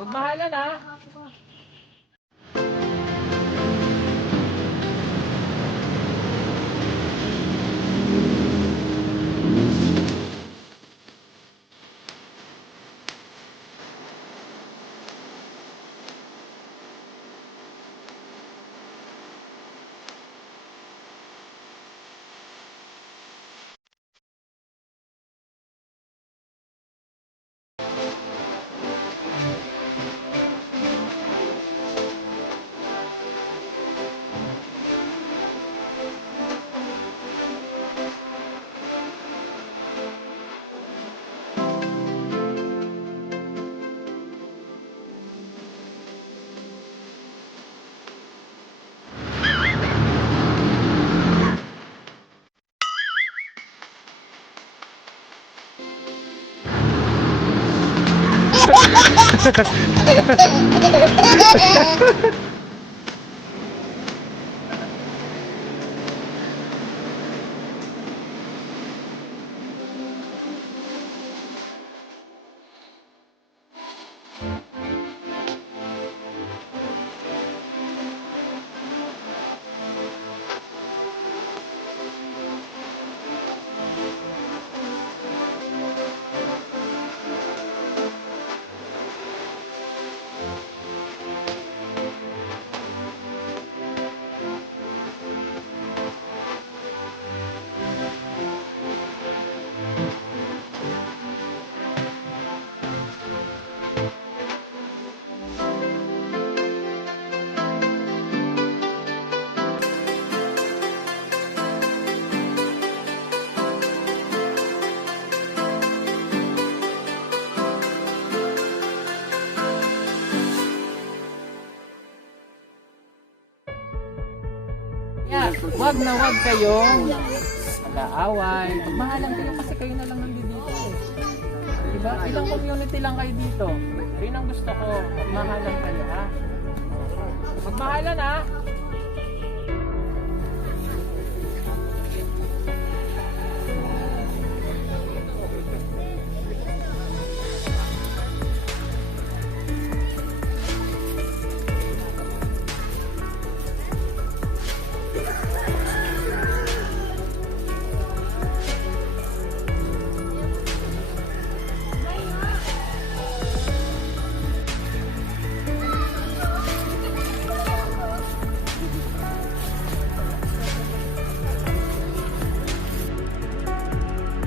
Magmahalan ha. Wag na wag kayong mag-aaway. Magmahalan kayo kasi kayo na lang nandito eh. Diba? Ilang community lang kayo dito. Yun ang gusto ko. Magmahalan kayo ha. Magmahalan ha.